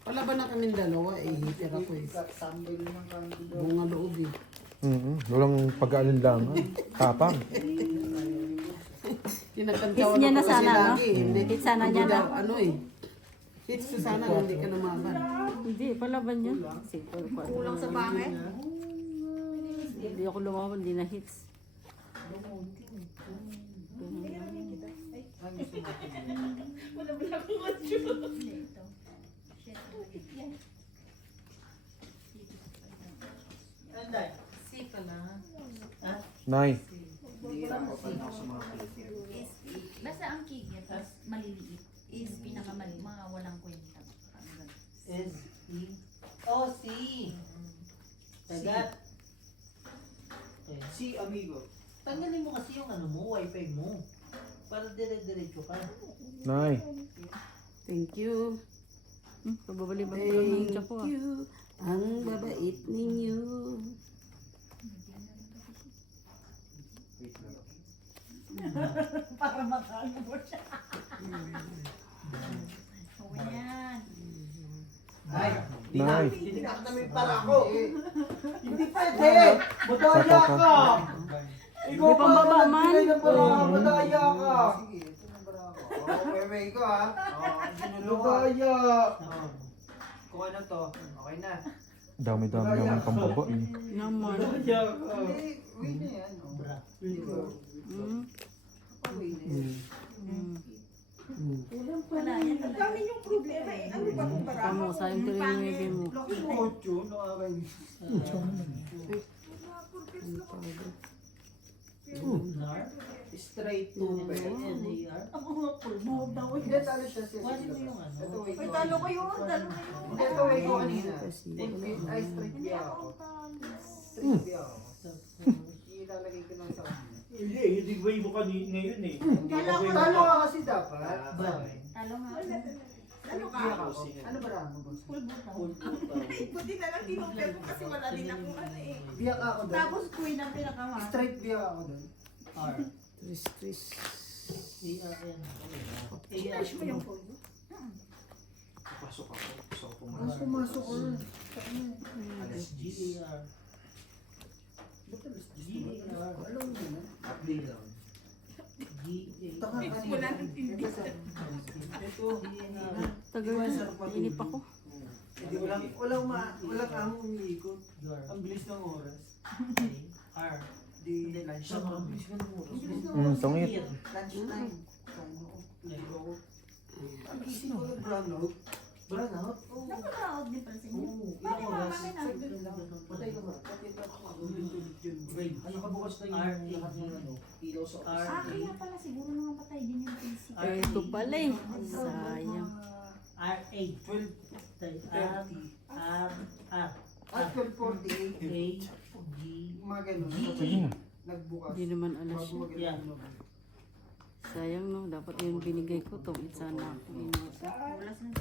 Palaban na kaming dalawa eh, heater ako eh. Sambal ng kanto. Bunga loob eh. Walang pag-aalinlangan. Tapang. Kinakantyawan Hits niya na ako kasi sana, no? lagi, Hindi, Hits sana hindi niya na. daw, ano eh. Hits ko sana kung hindi ka namaban. Hindi, palaban yun. Kulang sa pangit. Hindi ako lumaban, hindi na hits. Wala akong macho. Anday. Si pala. Nay. Basta ang kigit, maliliit, is pinakamali, mga walang kwenta. S-E-O-C. Sagat. Si amigo. Tanggalin mo kasi yung ano mo, wifi mo. Para dire-diretso ka. Nay. Thank you. Pagbabaliban ko lang ng Thank tiyan ko ah. you. Ang babait ninyo. Para matalo mo siya. Oo yan. Ay, Nay. tinakatamin para ako. Hindi pwede! Madaya ka! Ikaw Di pambaba pa man. nagbigay ng para madaya ka! Sige, ito ng para ako. May ko ha. Madaya! Kung ano to, okay na. Dami-dami naman pambaba eh. Naman. Madaya ka. Wait na yan. Wala yan. Ang dami yung problema eh. Ano ba kung para? Tamo, sayang tuloy yung maybe mo. Laki ng ocho, nakakainis. Straight to pay. Ako nga po, buhok daw. Hindi, talo siya siya. Kuhanin mo yung ano. Ito, wait Ay, ko. talo ko yun. Talo ko yun. Hindi, ito, wait ko kanina. Ay, straight view ako. Straight view ako. Ilalagay ko lang sa kanina. Hindi, hindi ba mo ngayon eh. Talo ka kasi dapat. Talo nga. Ano ka? Ano ba ramo ba? Buti na lang tinupir ko kasi wala din akong ano eh. Biyak ako doon. Tapos queen ang pinakama. Straight view ako doon. R. Tris. Flash mo yung phone mo. Pasok ako. Gusto ko Mas pumasok. pumasok ko. G-A-R. Ba't alas 10? Alam mo na. Update lang. Taka kanina. Wala nang tindi. Ito, G-A-R. Tagal na. Inip ako. Hindi, walang among umiikot. Ang bilis ng oras. R. Di lunch Siya time. mga bilis ka ng oras. Sungit. Lunch time. Kain ako. Ligo ako. Ang gising ko ng brownout. Burn out? Oo. Nakaka-out din pala sa inyo. Oo. Bakit Ilang pa? oras? Bakit na? Patay ka ba? Patay ka ba? Ano ka bukas na yung lahat ng ano? Ilaw sa office. Ah, kaya pala siguro nang patay din yung PC. Ito pala eh. Sayang. RA. 12:30. R. At 12:48. G. Mga ganun. Sige na. Nagbukas. Hindi naman alas yun. Yeah. Sayang no, dapat yung binigay ko tong sana ako. Wala sa nang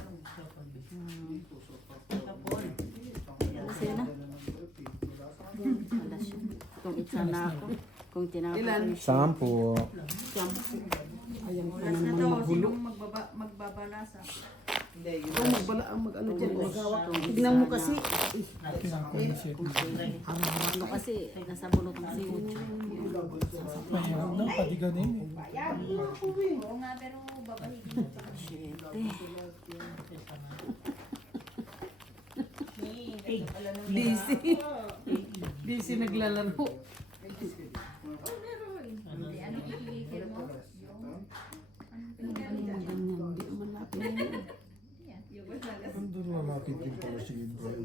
Kasi na. Alas yun. Kung sana ako. Kung tinapos Ilan? ko yung 10. Ayan ka Oras na na naman to, magulo. sinong magbabalasa? Hindi, yun. Ikaw magbala ang mag-ano dyan, magawa. Tignan mo kasi. ano kasi nasa bulot ng siwot. Mahirap na, padiganin eh. Oo nga, pero babahigin mo pa. Siyete. Busy. Busy naglalaro. Hindi, ano kikikir mo? Ganyan, hindi naman lapin yun. Nandun na natin din pala si Ibrahim.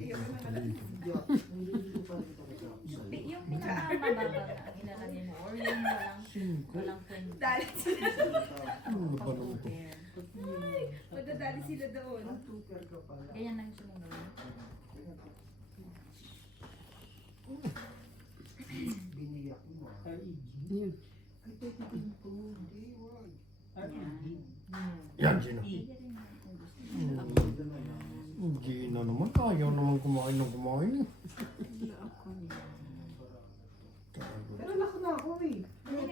Yung pinakamababa na ang ilalagay mo or yung walang kwenta. Dali sila. Ano ba naman ito? Madadali sila doon. Ganyan lang gusto mong gawin. Biniyak mo. Yun. Ay, pwede din to. Hindi, wag. Yan, Gina. Gina naman, ayaw naman kumain ng kumain eh. Pero lako na ako eh.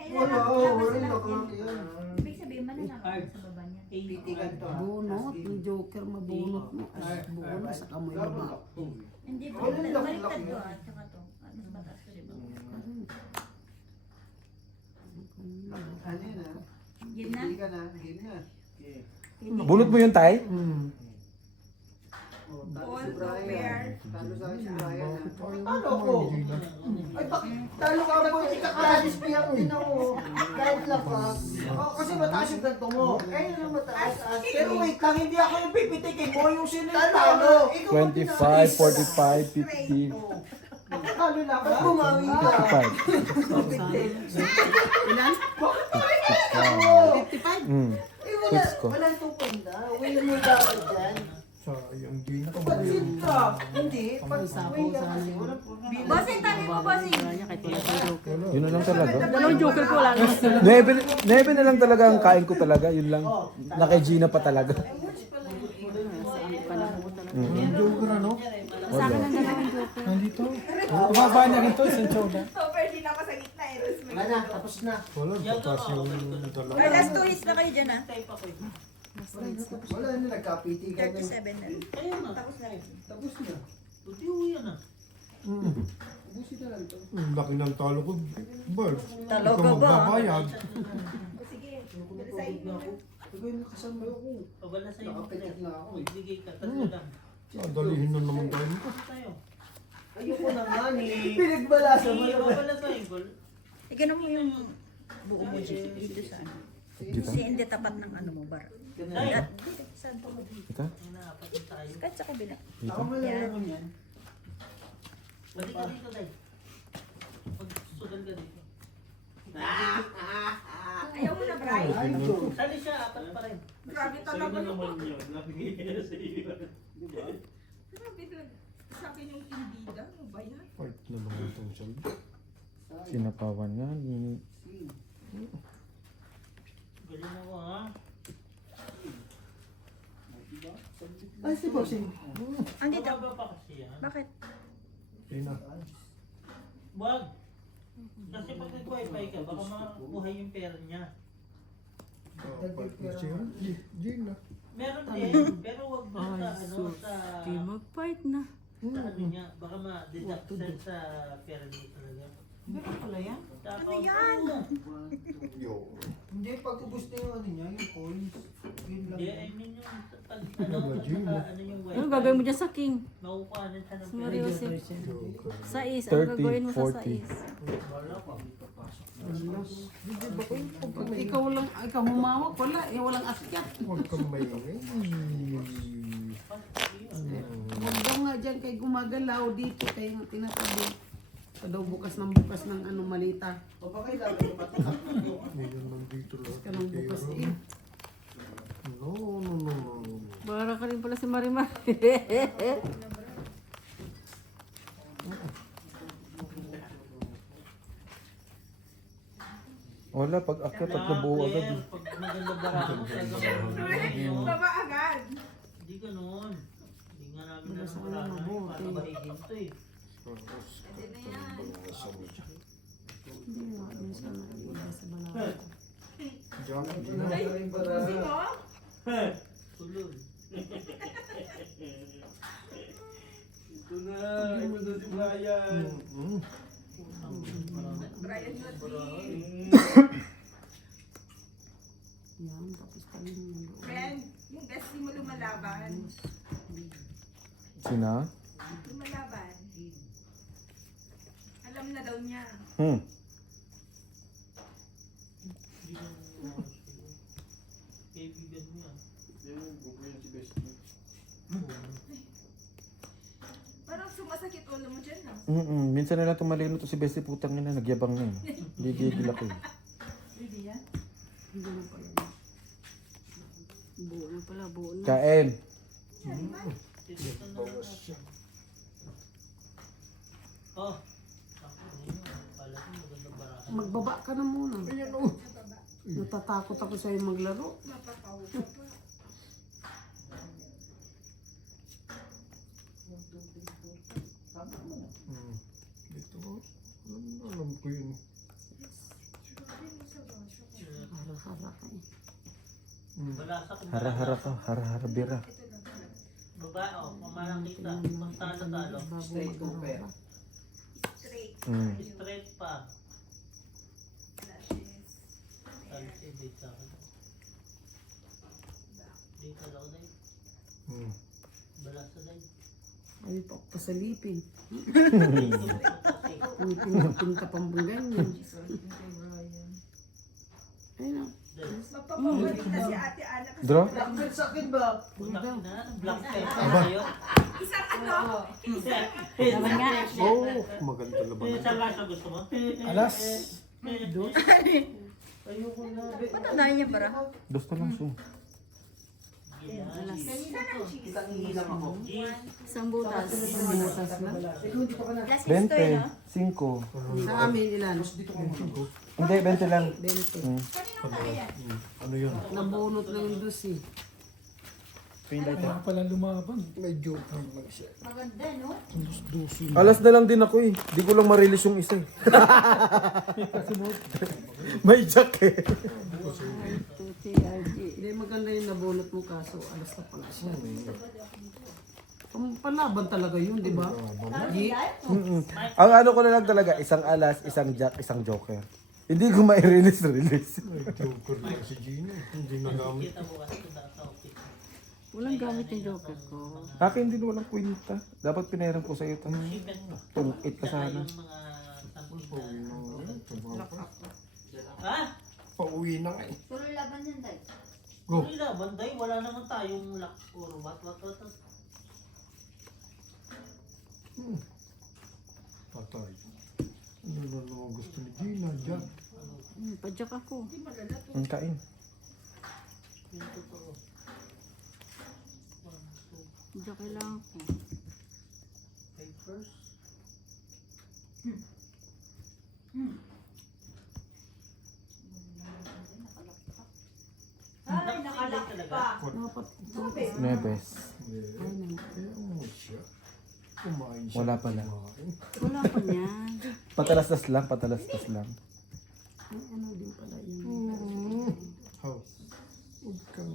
Wala, Wala lako yan. Ibig sabihin, malalaki sa baba niya. Titigan to. Bunot, yung joker mabunot mo. Ay, bunot sa kamay baba. Hindi po, Wala lang, baliktad laki. ko at saka to. Mas mataas ko, diba? Ano yun ah? Yun na. Hindi ka na. Game na. Bunot mo yun, Tay? Oh, talo All si Brian. fair. Talo sa akin si Brian ah. Ayaw Talo naman ko. kumain, Gina. Ay, bakit? Talo ka po. Ikakalis piyak din ako. Kahit lapas. Oh, kasi mataas yung ganito mo. Kaya lang mataas. Pero wait lang, hindi ako yung pipitikin mo. Yung sino yung talo. 25, 45, 50. Talo na ako. Ba't bumawi ka? 55. Ilan? 55? Eh, wala. Fix ko. Walang tukod na. Wala mo dapat dyan. Sayang, Gina. Pansin ka. Hindi. Pag Sapo wait ka sana kasi. yun. Walang problema. Bossing, tabi mo, bossing. Kahit wala pang joker. Yun na lang talaga. Dalawang joker ko lang. 9 na lang talaga ang kain ko talaga. Yun lang. Na kay Gina pa talaga. Yung joker ano? Sa akin ang dalawang joker. Nandito. Baba niya rin to, isang chow na. So, pwede na ako sa gitna eh. Tapos may- Wala na. Tapos na. Wala, tatas yung dalawa. Ay, last 2 hits na kayo dyan ah. Wala na. Nagkapitigan na. 37 na. Ayun na. Tapos na rin. Tapos na. Buti uwi yan ah. Ubusin na lang ito. Ang laki ng talo ko. Bird. Talo Ikaw ka ba? magbabayad. O sige, bilisahin mo na. Ikaw yung nakasama ako. Pabala sa iyo. Nakapitik na ako eh. Magbigay ka. Tatlo lang. Dalihin na naman tayo nito. Tayo. Ayoko na nga eh. Pinagbalasa mo Sige, naman. pabala sa iyo. Igano mo yung buo mo dito sa ano. Dito? Kasi hindi tapat ng ano mo, bar. Ay, At dito, saan pa mo? Ito? naapat na tayo. Kahit sa kabila. Ako malalaman yan. Balik ka dito, Day. Pagsusugan ka dito. Ayaw mo na, Bri. Sali siya, apat pa rin. Grabe talaga yung yun. Nabigay ka sa iyo. Grabe talaga. Sabi niyong indida, ano ba yan? Fight na naman itong siyal. Sinapawan nga. Galing ako ha. Ay, si Bossing. Andito. Mababa pa kasi yan. Bakit? Sina. Wag. Kasi pag nag-wifi ka, baka makuhay yung pera niya. Gina. Meron din, pero wag mo sa ano, sa Di mag-fight na. ano niya, baka ma-deduct sa pera niya talaga. Meron pala yan? Tapos, Ano yan? Yo. Hindi, pag ubus na yung ano niya, yung coins. Yun lang. Hindi, I mean yung pag ano, ano yung wifi. Ano gagawin mo dyan sa king? Makukuhanan siya ng Sa pera. Mario Jose. Joker. Sa is. Ano gagawin mo sa 30, 40. is? Pag ikaw lang, ikaw humawak, wala. Eh, walang akyat. Huwag kang may Huwag daw nga dyan kay gumagalaw dito kay tinatabi. Sa daw bukas ng ano malita. O ba kayo lagi ko patakap? Ngayon nandito lahat. Ka ng bukas eh. No, no, no, no, no. Para ka rin pala si Marimar. Wala, pag akyat, pagkabuo agad. eh. Pag maganda barahan mo talaga. Baba agad. Hindi ganun. Hindi nga namin Basta alam ano, barahan namin. mabuti. Paano bahigin to eh. Hindi nga, minsan nakikita sa balakang. Hindi mo? Tulol. Ito na, ito na si Brian. Brian Lodi. Yan, tapos pa yung Friend, yung bestie mo lumalaban. Sina? Lumalaban. Alam na daw niya. Kaibigan mo yan. Parang sumasakit ulo mo dyan, no? Minsan na lang tumalino to si Bessie, putang ina, nagyabang na eh. Gigigil ako eh. Hindi yan. hindi na pala. Buo na pala, buo na. Kain. Oh. Ako ninyo. Pala ko maganda barahan. Magbaba ka na muna. Natatakot ako sa'yo maglaro. Mapapawag ka pa. Dito, alam ko yun. Hara-hara ka eh. Balasa kung Hara-hara ka, hara-hara bira. Baba o. Pamalang kita. Pag talo-talo. Straight cooper. Straight. Straight pa. Lashes. Talsi, date sa akin. Date sa ako dahil. Balasa dahil. Ay, pasalipin. Pinta pang ganyan. Ayun na. Mapapawag kita si Ate Ana kasi Draw? Blackbird sa akin ba? Butak na. Black pen tayo. isang ano? Naman nga. Oh, maganda laban. Isang kaso gusto mo? Alas. Ayoko na. Ba't ang dahil niya para? Dos na lang siya. Alas. Isang ilang ako. Isang butas. Manatas na. Ikaw hindi pa ka na. 20. 5. Sa amin ilan? Hindi, 20 lang. 20. Ano yun? Nabunot na yung dusi. Pala lumaban. Medyo lang siya. Maganda, no? Alas na lang din ako eh. Di ko lang ma-release yung isa eh. May jack eh. TRG. Hindi maganda yung nabunot mo kaso alas na pala siya. Palaban talaga yun, di ba? Ang ano ko na lang talaga, isang alas, isang jack, isang joker. Hindi ko ma-release. Joker na si Gino. Hindi nagamit. Kita mo kasi kung nasa okay. Walang gamit yung joker ko. Akin din walang kwenta. Dapat pinairan ko sa iyo tayo. Shipping mo. Tungit ka sana. Yung mga something na. Ha? Pauwi na nga eh. Puro laban yan, Day. Go. Hindi na, banday. Wala naman tayong lock or what. Patay. Ano na naman gusto ni Gina? Jack. Padyak ako. Ang kain. Yung totoo. Padyak kailangan ko. Papers. Ay, nakalakpa. Dapat Nebes. Kaya mo siya. Kumain siya. Wala pala. Kumain. Wala pa niyan. Patalastas lang, patalastas lang. ay ano din pala yun. How? Huwag kang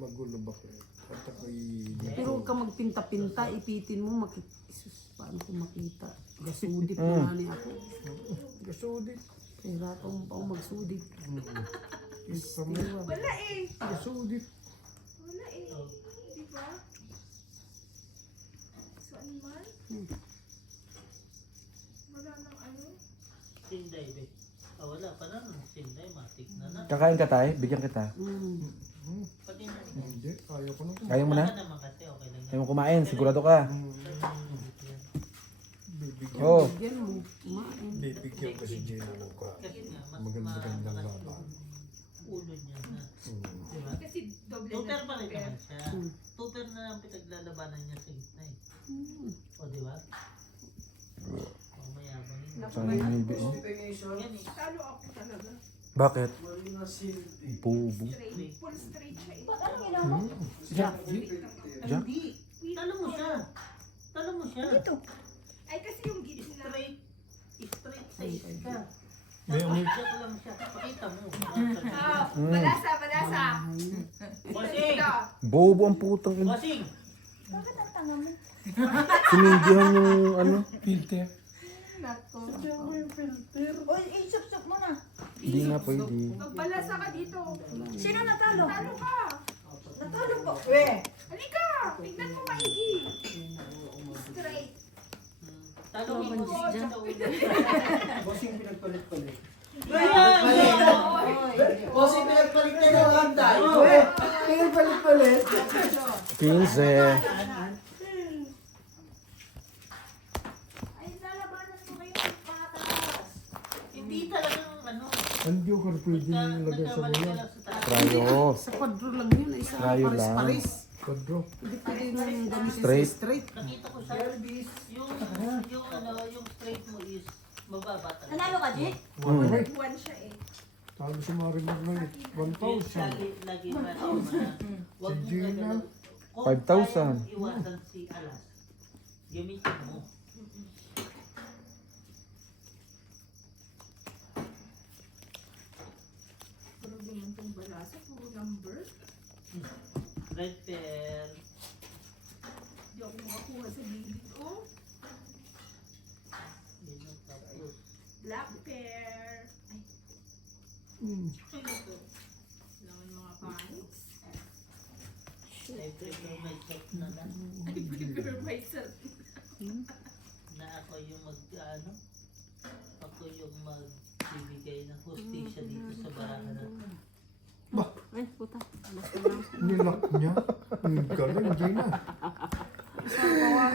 magulo ba kayo? At ako'y... Pero huwag ka magpinta-pinta, ipitin mo, Isus, paano ko makita? Gasudit na ni ako. Gasudit. Kaya pa mo pa ako magsudit. Isa mo. Wala eh. Gasudit. Wala eh. Di ba? Saan man? Wala nang ano? Sinday, be. Wala pa na. Sinday, matik na na. Kakain ka tayo? Bigyan kita. Pati na. Hindi, ayaw ko na to. Kaya mo na? Baka naman kasi okay lang yan. Kaya mo kumain, sigurado ka. Bibigyan, Oo. Yan mo. Kumain. bibigyan ko si Gina ng Kasi nga, mas magandang malakas laban. yung ulo niya na. Diba? Kasi doble Tuper na pa rin tuper. naman siya. Tuper na ang pinaglalabanan niya sa gitna eh. O diba? O mayabang yun. Saan yung hindi, oh? Yan eh. Talo ako talaga. Bakit? Straight. Bubo. Full straight siya eh. Ano ginawa mo? Jack. Jack? Hindi. Talo mo siya. Talo mo siya. Dito. Ay kasi yung gitna. Straight. Straight sa isa. May amoy. Jack lang siya. Pakita mo. Ah, malasa, malasa. Bossing! Dito. Bobo ang putang ina. Bossing! Bakit ang tanga mo? Sinindihan yung ano. Filter. Uy, isup-sup mo na. Hindi na pwede. Magbalasa ka dito. Sino natalo? Talo ka. Natalo po. We. Halika. Tignan mo maigi. Straight. Talo mo Laban bossing si Jack. sa ulo. Bossing pinagpalit-palit. Bossing pinagpalit ka ng handay. Pinagpalit-palit. 15. Ay, lalabanan mo kayo ng pataas. Hindi talagang ano. Hindi ko pwede nilagay sa Nagkamali ka buwan. lang sa taas. Rayo. Sa kwadro lang yun. Ay, sa Tayo lang. paris-paris. Kadro. Hindi pwede nang gamitin Straight. sa straight. Nakita ko siya. Yung straight mo is mababa talaga. Nanalo ka, Jit? Buwan siya eh. Talo si Marimar na 1,000. Lagi na wag mo Si Gina. ganun. Kung 5,000. kaya mong iwasan si Alas, gamitin mo. Puro naman itong balasa. Puro number. Red pair. Hindi ako makakuha sa bibig. Oh, Yun yung tapos. black pair. Ay. Ano to? Naman mga pants. I prefer myself na lang. I prefer myself. Na ako yung ako yung magbibigay ng hostisya dito sa barahan na to. Ay, puta. Basta lang. Nilak niya. Ang galing, Gina.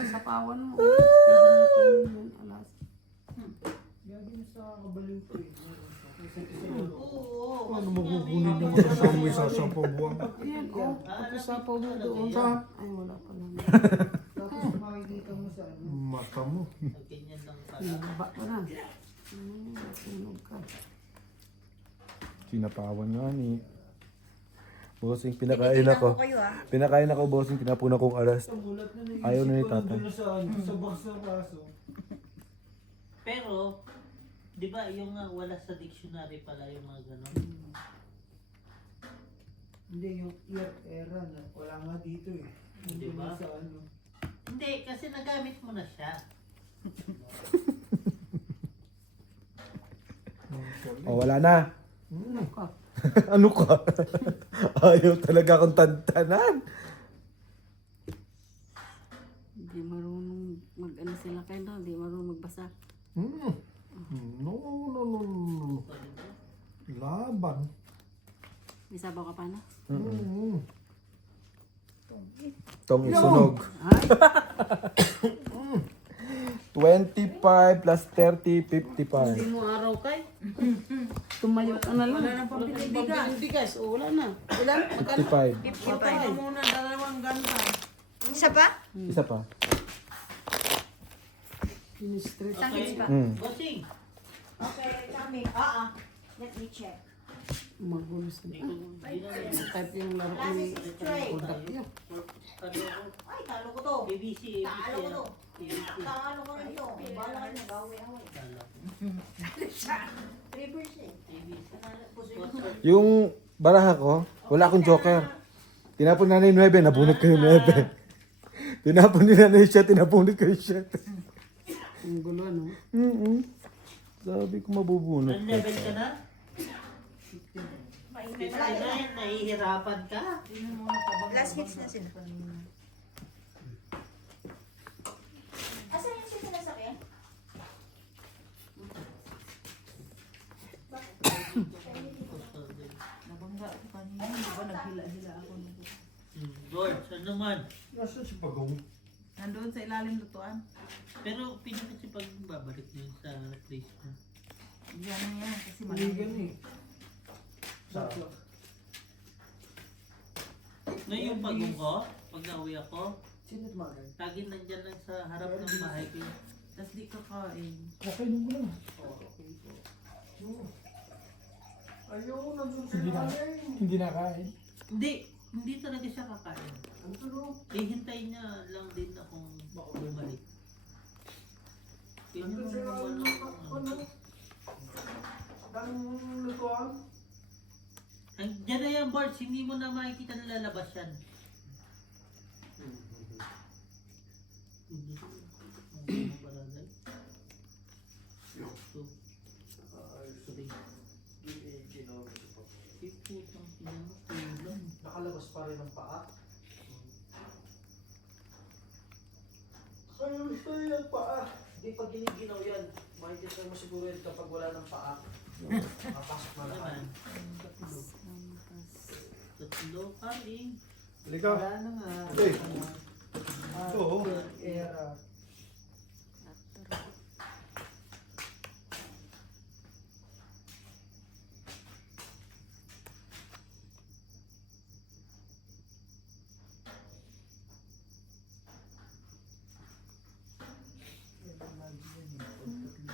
Sa pawan mo. Pwede mo kunin yun, alas. Gagawin sa kabaliw ko eh. Oo, Ano kasi mo nga may kukunin yung mga- kasama sa 10 buwan? Ayan, oh. Tapos sa pawan mo doon. Saan? Ay, wala pa lang. Tapos makikita mo sa ano. Mata mo. Ganyan lang pala. Nababa ka na. Sunog ka. Sinapawan nga ni. Bossing, pinakain ako. kayo ah. Pinakain ako, bossing. Tinapon akong alas. Ang gulat na naisip Ayaw na ni ko tatay. nandun sa ano, sa box ng kaso. Pero, di ba yung wala sa dictionary pala yung mga ganon? Hindi, yung era na. Wala nga dito eh. Di Nandun ba? na sa ano. Hindi, kasi nagamit mo na siya. Oh, wala na. Ano ka? Ano ka? Ayaw talaga akong tantanan. Hindi marunong mag-ano sila kayo na. Hindi marunong magbasa. No. Laban. May sabaw ka pa na? Tong isunog. 25 plus 30, 55. Hindi mo araw kay. Tumayo ka na lang. Wala nang pambili bigas. Bigas. O, wala na. Ilan? Magkano? 55. Patay ka muna. Dalawang ganda. Isa pa? Isa pa. Finistrate. Okay? Mm. Bossing! Okay, kami. Let me check. Magulos Hindi na. ko, hindi na Type yung laro ni Kodak yun. Ay, talo ko to. ABC, Talo ko to. ABC. Talo ko rin to. Bala ka na, bawi ako eh. Talo. Reverse eh. ABC. Yung baraha ko, wala akong joker. Tinapon na yung 9, nabunot ko yung 9. Tinapon nila na yung 7, nabunot ko yung 7. Ang gulo, ano? Sabi ko mabubunot. Ang level ka na? 59, nahihirapan ka? Last hits na sila. Asan yung sinasakyan? Nabangga ko kanina. Di ba naghila-hila ako nito? George, ano naman? Nasaan si Bagong? Nandun sa ilalim lutuan. Pero pwede kasi pag babalik yun sa place mo. Yan na yan kasi Maligan malamig. eh. Sa No, yung pagong ko, pag nauwi ako, Sino tumagal? lagi nandyan lang sa harap ng bahay ko. Tapos di kakain. kakainin mo lang. Ayaw, nandun sa ilalim. Hindi nakain. Hindi talaga siya kakain. Ano to, no? Hihintayin niya lang din akong bumalik. Yun Nandun yung sa ilalim ano, ng ano? Daming lutuan. Diyan na yan, Bart. Hindi mo na makikita na lalabas yan. Nakalabas pa rin ang paa. Kaya gusto yung paa. Hindi pa giniginaw yan. Makikita mo siguro yan kapag wala ng paa. Kapasok na lahat. Tatlo kain. Halika. Wala na nga. Hey. Ah, Oo. era.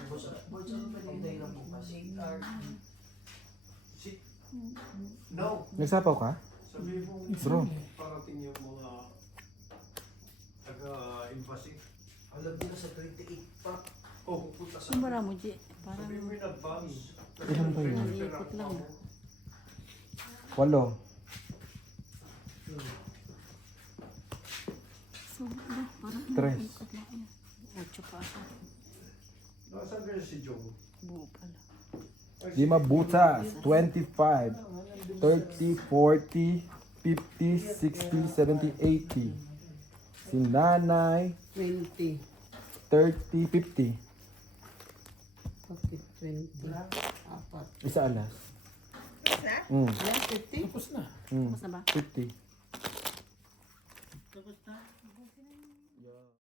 Boss, ano pa yung day ng bukas? No. Nagsapaw ka? Sabi mo, Bro. parating yung mga taga-embassy. Alam nila sa 28 pa. Oh, Pupunta sa... Yung bara mo, G. Parang sabi mo in advance. Ilan ba yun? Ikot lang. 8. So, ano, parang Tres. ikot lang yan. 8 pa ata. Nasaan kaya si Joe? Buo pala. Lima butas. 25. 30, 40, 50, 60, 70, 80. Si nanay, 20. 30, 50. 40, 20. Apat. Isa alas. Isa? Mm. Ayan, 50. Mm. Tapos na ba? 50. Tapos na.